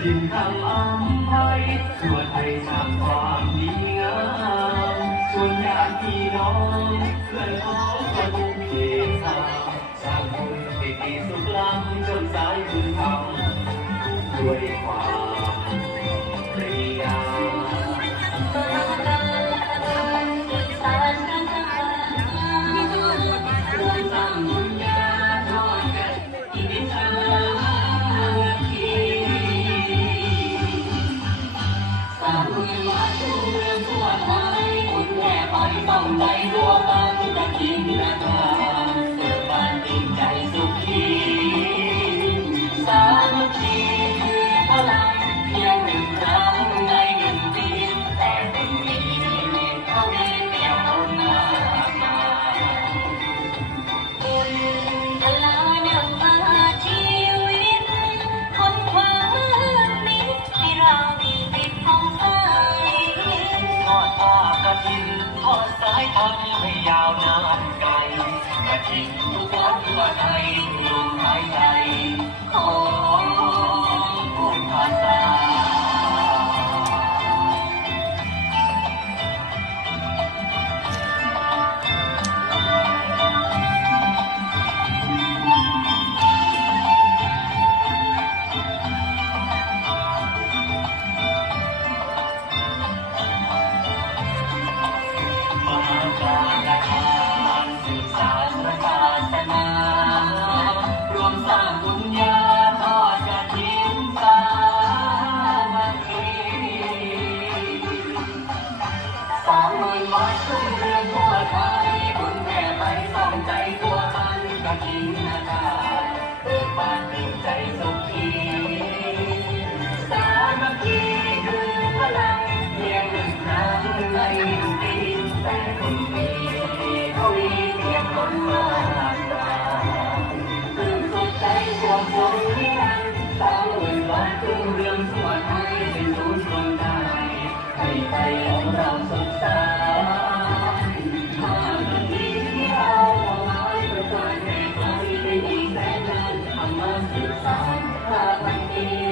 ทิ่นทางอัมภัยส่วนไทยสร้างความดีงามส่วนญาติพี่น้องเพื่อนพ้องประมุขเขตสร้างบุญให้ดีสุขล้ำจนสายบุญธรรมด้วยความพยายามต้องใจรวมกันจะกินและทานเกิดบ้านจริงใจสุขีสามัคคีคือพลังเพียงหนึ่งครั้งในหนึ่งปีแต่เป็นปีเขามีเพียงคนมากมายบุญพลานำมาชีวิตคนความมิตรให้เรามีสิทธิ์ของใจทอดผ้ากฐินทอดสายทางให้ยาวนานไกลกฐินทุกวัดทั่วไทยลมหายใจของผู้ภาษากินนาคาเปิดบ้านเป็นใจสุขีสามัคคีคือพลังเพียงหนึ่งครั้งในหนึ่งปีแต่คนมีเขามีเพียงคนมากมายตื่นสุดใจห่วงสงที่นั้นสาวหมื่นวันครึ่งเรื่องทั่วไทยเป็นศูนย์รวมได้ให้ใจของเราสุขสันต์อีกแสนล้านทำมาสื่อสารพาพันธี